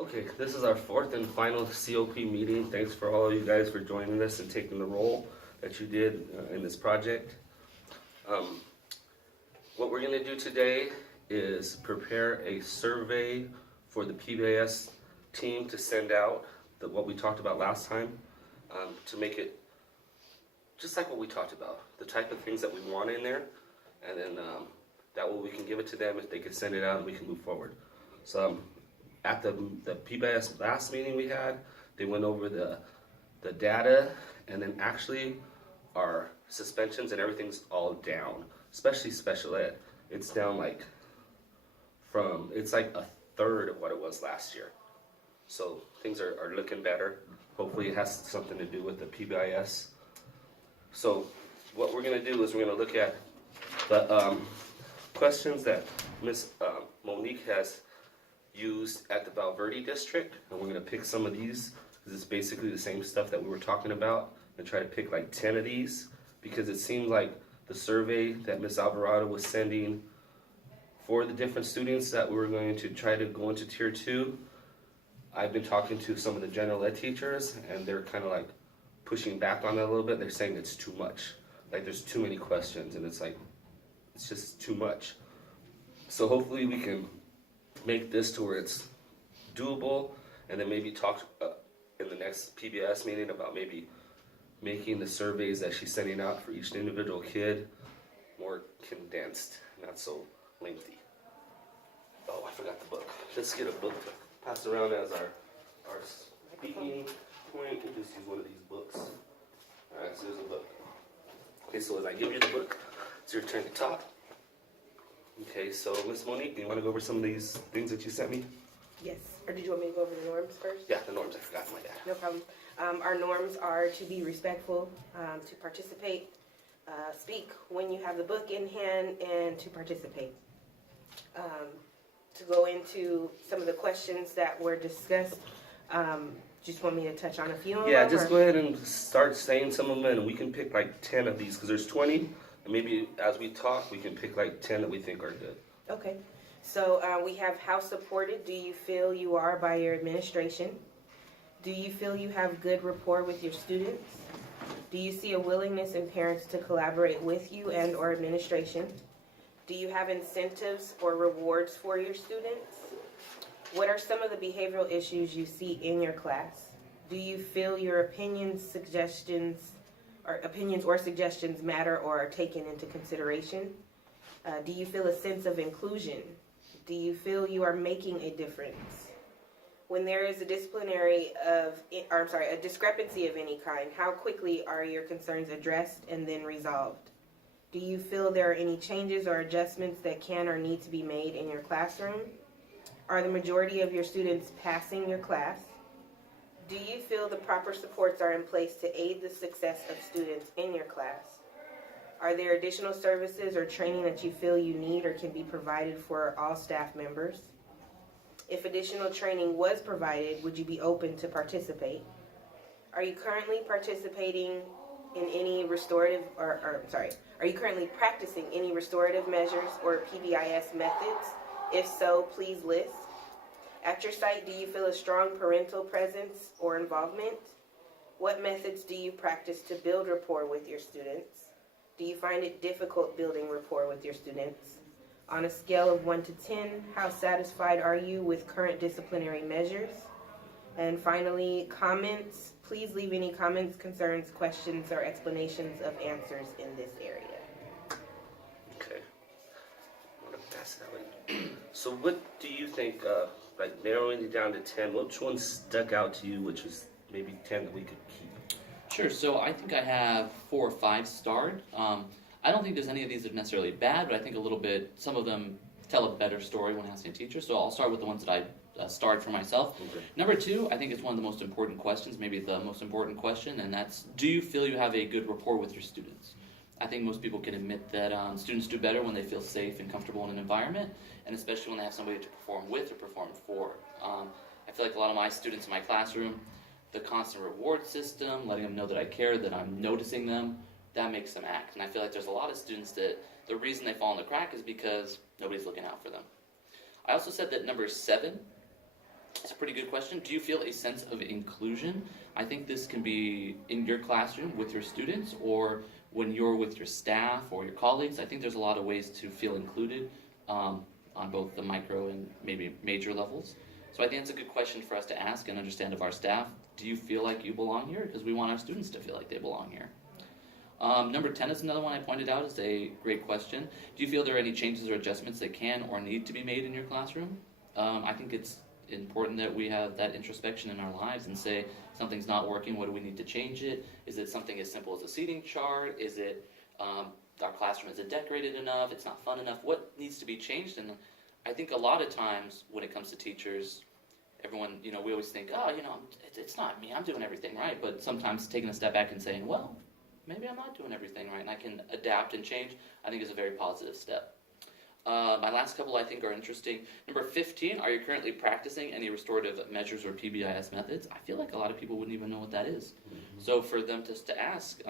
Okay, this is our fourth and final COP meeting. Thanks for all of you guys for joining us and taking the role that you did in this project. What we're going to do today is prepare a survey for the PBIS team to send out, what we talked about last time, to make it just like what we talked about, the type of things that we want in there, and then that way we can give it to them if they can send it out and we can move forward. So at the PBIS last meeting we had, they went over the data, and then actually our suspensions and everything's all down, especially special ed. It's down it's like a third of what it was last year. So things are looking better. Hopefully it has something to do with the PBIS. So what we're going to do is we're going to look at the questions that Ms. Monique has used at the Valverde district, and we're going to pick some of these because it's basically the same stuff that we were talking about, and try to pick like 10 of these because it seemed like the survey that Ms. Alvarado was sending for the different students that we were going to try to go into tier 2. I've been talking to some of the general ed teachers, and they're kind of like pushing back on it a little bit. They're saying it's too much, like there's too many questions, and it's like it's just too much. So hopefully we can make this to where it's doable, and then maybe talk in the next PBIS meeting about maybe making the surveys that she's sending out for each individual kid more condensed, not so lengthy. Oh, I forgot the book. Let's get a book to pass around as our speaking point. We'll just use one of these books. Alright, so there's a book. Okay, so as I give you the book, it's your turn to talk. Okay, so Ms. Monique, do you want to go over some of these things that you sent me? Yes. Or did you want me to go over the norms first? Yeah, the norms. I forgot, my bad. No problem. Our norms are to be respectful, to participate, speak when you have the book in hand, and to participate. To go into some of the questions that were discussed, just want me to touch on a few of them? Yeah, just go ahead and start saying some of them, and we can pick like 10 of these because there's 20. And maybe as we talk, we can pick like 10 that we think are good. Okay. So we have how supported do you feel you are by your administration? Do you feel you have good rapport with your students? Do you see a willingness in parents to collaborate with you and or administration? Do you have incentives or rewards for your students? What are some of the behavioral issues you see in your class? Do you feel your opinions or suggestions matter or are taken into consideration? Do you feel a sense of inclusion? Do you feel you are making a difference? When there is a discrepancy of any kind, how quickly are your concerns addressed and then resolved? Do you feel there are any changes or adjustments that can or need to be made in your classroom? Are the majority of your students passing your class? Do you feel the proper supports are in place to aid the success of students in your class? Are there additional services or training that you feel you need or can be provided for all staff members? If additional training was provided, would you be open to participate? Are you currently participating in any are you currently practicing any restorative measures or PBIS methods? If so, please list. At your site, do you feel a strong parental presence or involvement? What methods do you practice to build rapport with your students? Do you find it difficult building rapport with your students? On a scale of 1 to 10, how satisfied are you with current disciplinary measures? And finally, comments. Please leave any comments, concerns, questions, or explanations of answers in this area. Okay. I'm going to pass that way. So what do you think, like narrowing it down to 10, which one stuck out to you, which was maybe 10 that we could keep? Sure, so I think I have 4 or 5 starred. I don't think there's any of these that are necessarily bad, but I think some of them tell a better story when asking a teacher, so I'll start with the ones that I starred for myself. Okay. Number 2, I think it's one of the most important questions, maybe the most important question, and that's, do you feel you have a good rapport with your students? I think most people can admit that students do better when they feel safe and comfortable in an environment, and especially when they have somebody to perform with or perform for. I feel like a lot of my students in my classroom, the constant reward system, letting them know that I care, that I'm noticing them, that makes them act. And I feel like there's a lot of students that the reason they fall in the crack is because nobody's looking out for them. I also said that number 7 It's a pretty good question. Do you feel a sense of inclusion? I think this can be in your classroom with your students or when you're with your staff or your colleagues. I think there's a lot of ways to feel included on both the micro and maybe major levels. So I think it's a good question for us to ask and understand of our staff. Do you feel like you belong here? Because we want our students to feel like they belong here. Number 10 is another one I pointed out. It's a great question. Do you feel there are any changes or adjustments that can or need to be made in your classroom? I think it's important that we have that introspection in our lives and say something's not working, what do we need to change it? Is it something as simple as a seating chart? Is it our classroom isn't decorated enough? It's not fun enough? What needs to be changed? And I think a lot of times when it comes to teachers, everyone, we always think, it's not me, I'm doing everything right. But sometimes taking a step back and saying, well, maybe I'm not doing everything right and I can adapt and change, I think is a very positive step. My last couple I think are interesting. Number 15, are you currently practicing any restorative measures or PBIS methods? I feel like a lot of people wouldn't even know what that is. So for them just to ask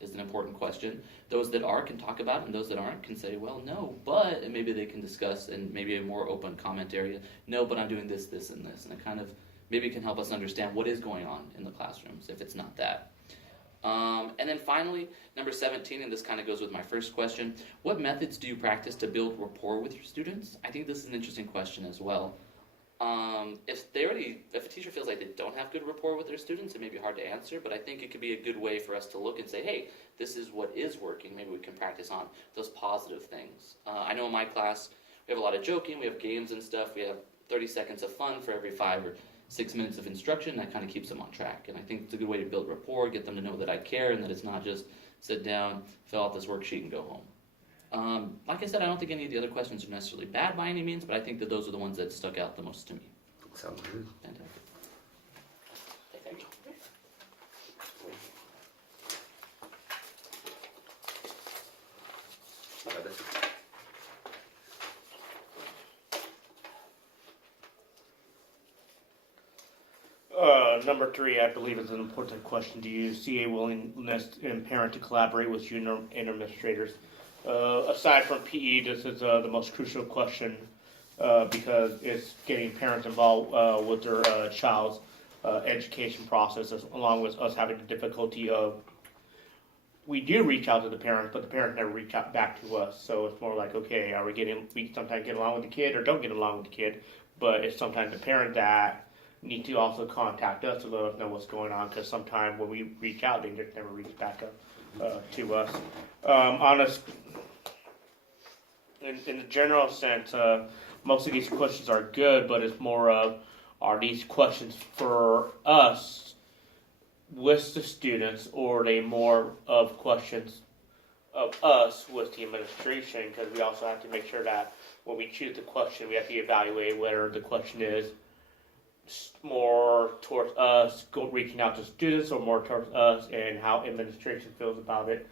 is an important question. Those that are can talk about it, and those that aren't can say, well, no, but, and maybe they can discuss in maybe a more open comment area, no, but I'm doing this, this, and this. And it kind of maybe can help us understand what is going on in the classrooms if it's not that. And then finally, number 17, and this kind of goes with my first question, what methods do you practice to build rapport with your students? I think this is an interesting question as well. If a teacher feels like they don't have good rapport with their students, it may be hard to answer, but I think it could be a good way for us to look and say, hey, this is what is working. Maybe we can practice on those positive things. I know in my class, we have a lot of joking, we have games and stuff, we have 30 seconds of fun for every 5 or 6 minutes of instruction. That kind of keeps them on track. And I think it's a good way to build rapport, get them to know that I care and that it's not just sit down, fill out this worksheet, and go home. Like I said, I don't think any of the other questions are necessarily bad by any means, but I think that those are the ones that stuck out the most to me. Sounds good. Fantastic. Thank you. Number 3, I believe, is an important question. Do you see a willingness in parent to collaborate with you and administrators? Aside from PE, this is the most crucial question because it's getting parents involved with their child's education process, along with us having the difficulty of we do reach out to the parents, but the parents never reach out back to us. So it's more like, okay, we sometimes get along with the kid or don't get along with the kid, but it's sometimes the parent that need to also contact us to let us know what's going on, because sometimes when we reach out, they just never reach back up to us. In the general sense, most of these questions are good, but it's more of, are these questions for us with the students, or are they more of questions of us with the administration? Because we also have to make sure that when we choose the question, we have to evaluate whether the question is more towards us reaching out to students, or more towards us and how administration feels about it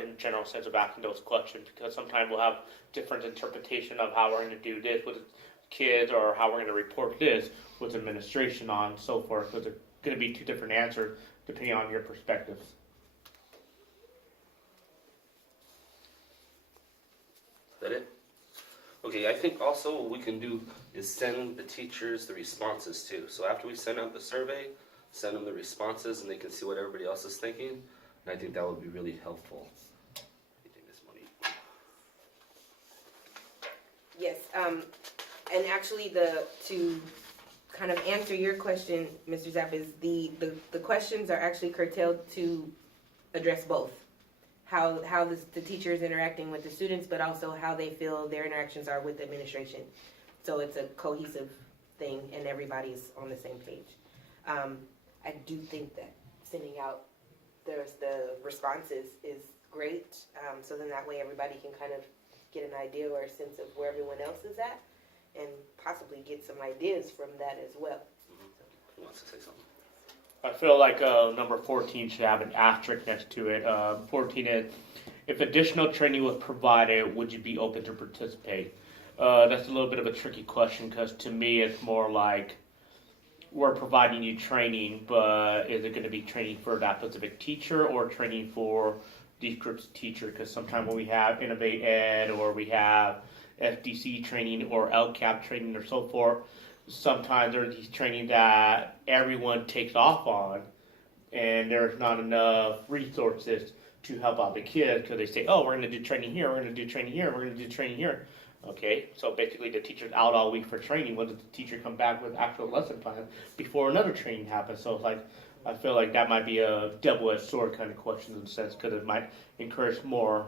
in the general sense of asking those questions. Because sometimes we'll have different interpretation of how we're going to do this with kids, or how we're going to report this with administration on so forth, because there's going to be 2 different answers depending on your perspectives. Is that it? Okay, I think also what we can do is send the teachers the responses too. So after we send out the survey, send them the responses and they can see what everybody else is thinking. And I think that would be really helpful. What do you think, Ms. Monique? Yes, and actually to kind of answer your question, Mr. Zapp, is the questions are actually curtailed to address both. How the teacher is interacting with the students, but also how they feel their interactions are with administration. So it's a cohesive thing, and everybody's on the same page. I do think that sending out the responses is great, so then that way everybody can kind of get an idea or a sense of where everyone else is at, and possibly get some ideas from that as well. Who wants to say something? I feel like number 14 should have an asterisk next to it. 14 is, if additional training was provided, would you be open to participate? That's a little bit of a tricky question, because to me it's more like, we're providing you training, but is it going to be training for that specific teacher or training for these groups of teachers? Because sometimes when we have Innovate Ed, or we have FDC training or LCAP training or so forth, sometimes there's these training that everyone takes off on, and there's not enough resources to help out the kids because they say, oh, we're going to do training here, we're going to do training here, we're going to do training here. Okay, so basically the teacher's out all week for training. When does the teacher come back with actual lesson plan before another training happens? So it's like, I feel like that might be a double-edged sword kind of question in a sense, because it might encourage more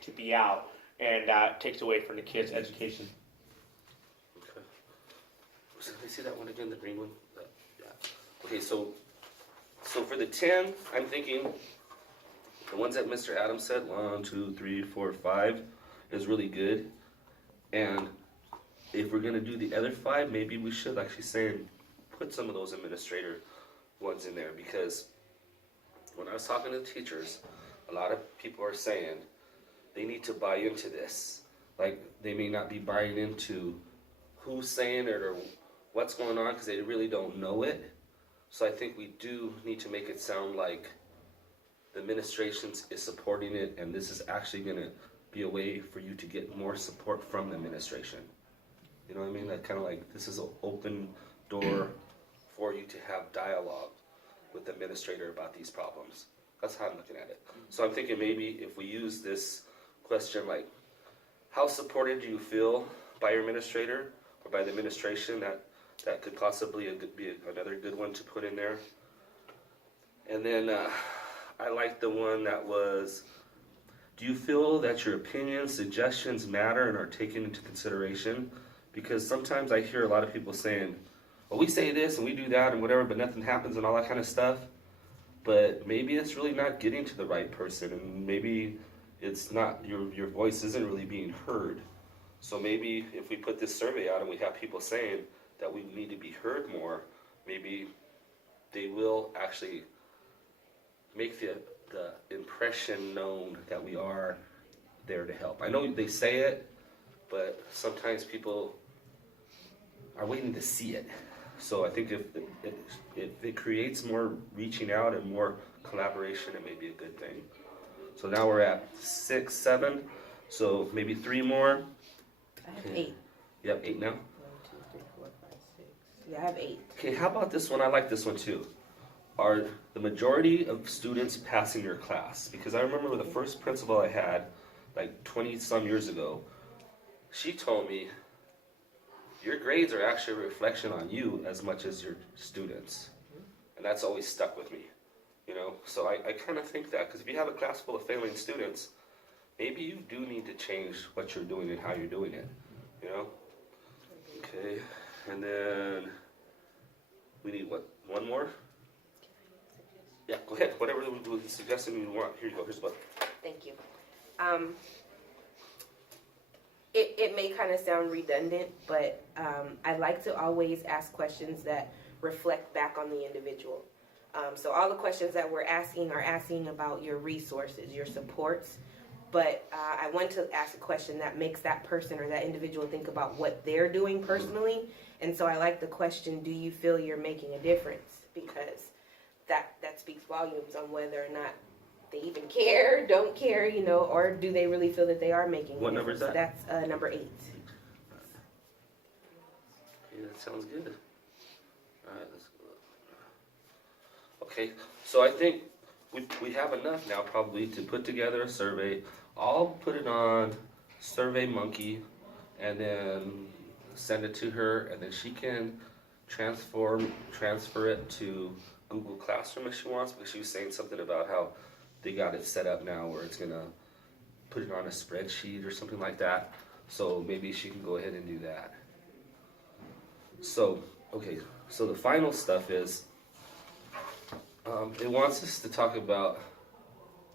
to be out, and that takes away from the kids' education. Okay. So let me see that one again, the green one. Yeah. Okay, so for the 10, I'm thinking the ones that Mr. Adams said, 1, 2, 3, 4, 5, is really good. And if we're gonna do the other 5, maybe we should actually say put some of those administrator ones in there, because when I was talking to the teachers, a lot of people are saying they need to buy into this. Like, they may not be buying into who's saying it or what's going on because they really don't know it. So I think we do need to make it sound like the administration is supporting it, and this is actually going to be a way for you to get more support from the administration. You know what I mean? Like, kind of like this is an open door for you to have dialogue with the administrator about these problems. That's how I'm looking at it. So I'm thinking maybe if we use this question like, how supported do you feel by your administrator or by the administration? That could possibly be another good one to put in there. And then I like the one that was, do you feel that your opinions, suggestions matter and are taken into consideration? Because sometimes I hear a lot of people saying, well, we say this and we do that and whatever, but nothing happens and all that kind of stuff. But maybe it's really not getting to the right person, and maybe it's not, your voice isn't really being heard. So maybe if we put this survey out and we have people saying that we need to be heard more, maybe they will actually make the impression known that we are there to help. I know they say it, but sometimes people are waiting to see it. So I think if it creates more reaching out and more collaboration, it may be a good thing. So now we're at 6, 7, so maybe 3 more. I have 8. You have 8 now? 1, 2, 3, 4, 5, 6. Yeah, I have 8. Okay, how about this one? I like this one too. Are the majority of students passing your class? Because I remember the first principal I had, like 20 some years ago, she told me, your grades are actually a reflection on you as much as your students. And that's always stuck with me, you know? So I kind of think that, because if you have a class full of failing students, maybe you do need to change what you're doing and how you're doing it, you know? Okay, and then we need what, 1 more? Yeah, go ahead, whatever the suggestion you want. Here you go, here's what. Thank you. It may kind of sound redundant, but I like to always ask questions that reflect back on the individual. So all the questions that we're asking are asking about your resources, your supports, but I want to ask a question that makes that person or that individual think about what they're doing personally. And so I like the question, do you feel you're making a difference? Because that speaks volumes on whether or not they even care, don't care, you know, or do they really feel that they are making a What number is difference? that? So that's number 8. Okay, that sounds good. All right, let's go. Okay, so I think we have enough now probably to put together a survey. I'll put it on SurveyMonkey and then send it to her, and then she can transfer it to Google Classroom if she wants, because she was saying something about how they got it set up now where it's gonna put it on a spreadsheet or something like that. So maybe she can go ahead and do that. So, okay, so the final stuff is, it wants us to talk about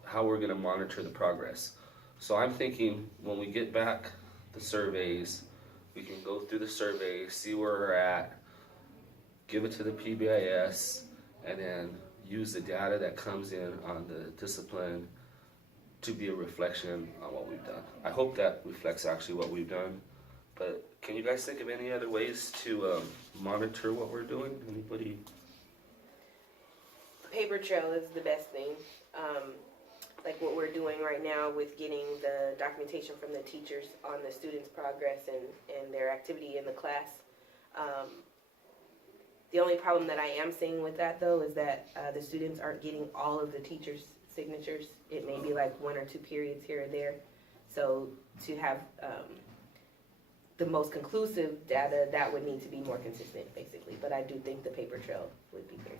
how we're gonna monitor the progress. So I'm thinking when we get back the surveys, we can go through the survey, see where we're at, give it to the PBIS, and then use the data that comes in on the discipline to be a reflection on what we've done. I hope that reflects actually what we've done, but can you guys think of any other ways to monitor what we're doing? Anybody? Paper trail is the best thing. Like what we're doing right now with getting the documentation from the teachers on the students' progress and their activity in the class. The only problem that I am seeing with that, though, is that the students aren't getting all of the teachers' signatures. It may be like 1 or 2 periods here or there. So to have the most conclusive data, that would need to be more consistent, basically. But I do think the paper trail would be great.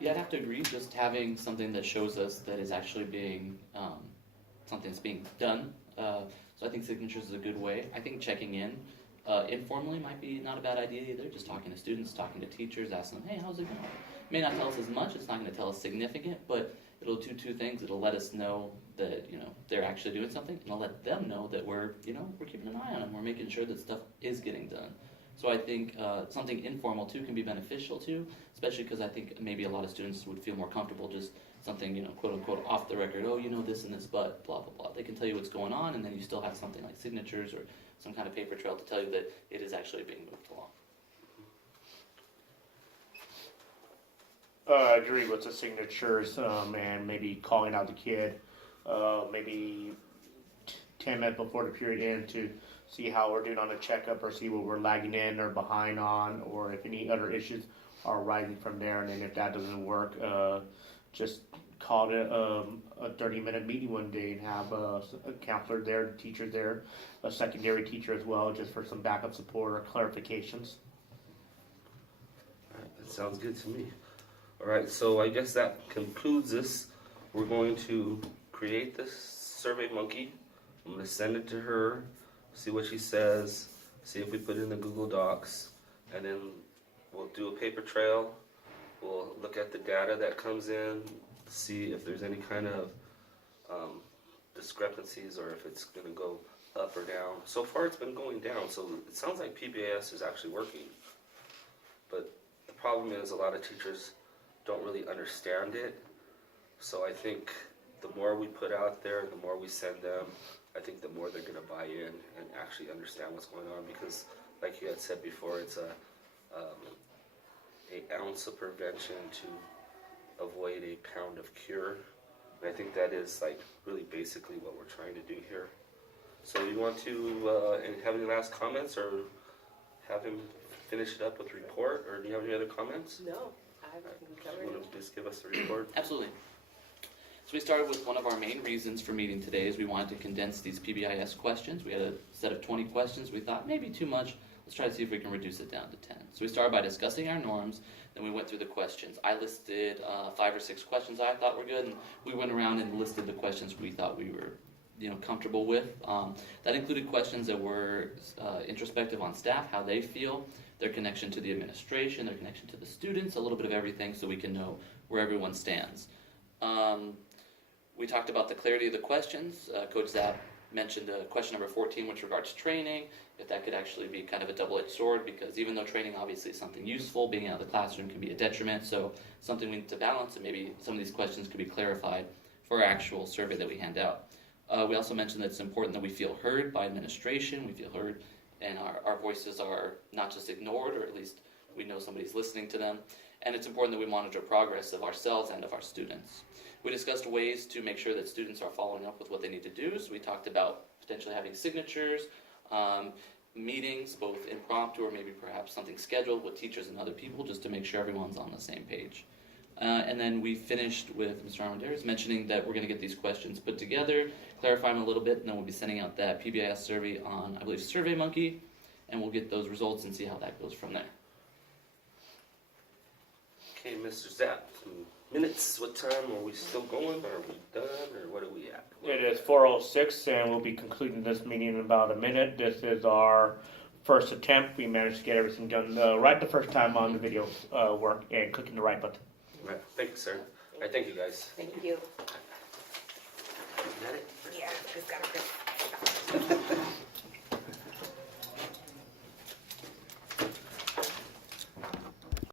Yeah, I'd have to agree. Just having something that shows us that is actually being something that's being done. So I think signatures is a good way. I think checking in informally might be not a bad idea either. Just talking to students, talking to teachers, asking them, hey, how's it going? May not tell us as much. It's not going to tell us significant, but it'll do 2 things. It'll let us know that they're actually doing something, and it'll let them know that we're keeping an eye on them. We're making sure that stuff is getting done. So I think something informal too can be beneficial too, especially because I think maybe a lot of students would feel more comfortable just something, quote unquote, off the record. Oh, this and this, but blah blah blah. They can tell you what's going on, and then you still have something like signatures or some kind of paper trail to tell you that it is actually being moved along. I agree with the signatures and maybe calling out the kid maybe 10 minutes before the period end to see how we're doing on a checkup or see what we're lagging in or behind on or if any other issues are arising from there. And then if that doesn't work, just call it a 30-minute meeting one day and have a counselor there, teacher there, a secondary teacher as well, just for some backup support or clarifications. All right, that sounds good to me. All right, so I guess that concludes this. We're going to create this Survey Monkey. I'm going to send it to her, see what she says, see if we put it in the Google Docs, and then we'll do a paper trail. We'll look at the data that comes in, see if there's any kind of discrepancies or if it's going to go up or down. So far it's been going down, so it sounds like PBIS is actually working. But the problem is a lot of teachers don't really understand it. So I think the more we put out there, the more we send them, I think the more they're going to buy in and actually understand what's going on. Because like you had said before, it's an ounce of prevention to avoid a pound of cure. And I think that is like really basically what we're trying to do here. So you want to have any last comments or have him finish it up with a report, or do you have any other comments? No, I think we covered You it. want to just give us a report? Absolutely. So we started with one of our main reasons for meeting today is we wanted to condense these PBIS questions. We had a set of 20 questions. We thought maybe too much. Let's try to see if we can reduce it down to 10. So we started by discussing our norms, then we went through the questions. I listed 5 or 6 questions I thought were good, and we went around and listed the questions we thought we were comfortable with. That included questions that were introspective on staff, how they feel, their connection to the administration, their connection to the students, a little bit of everything so we can know where everyone stands. We talked about the clarity of the questions. Coach Zapp mentioned question number 14, which regards training, if that could actually be kind of a double-edged sword, because even though training obviously is something useful, being out of the classroom can be a detriment, so something we need to balance, and maybe some of these questions could be clarified for our actual survey that we hand out. We also mentioned that it's important that we feel heard by administration, we feel heard, and our voices are not just ignored, or at least we know somebody's listening to them, and it's important that we monitor progress of ourselves and of our students. We discussed ways to make sure that students are following up with what they need to do, so we talked about potentially having signatures, meetings, both impromptu or maybe perhaps something scheduled with teachers and other people just to make sure everyone's on the same page. And then we finished with Mr. Armendariz mentioning that we're going to get these questions put together, clarify them a little bit, and then we'll be sending out that PBIS survey on, I believe, SurveyMonkey, and we'll get those results and see how that goes from there. Okay, Mr. Zapp, minutes, what time are we still going? Are we done, or what are we at? It is 4:06, and we'll be concluding this meeting in about a minute. This is our first attempt. We managed to get everything done right the first time on the video work and clicking the right button. Right, thank you, sir. All right, thank you, guys. Thank you. Is that it? Yeah, just gotta print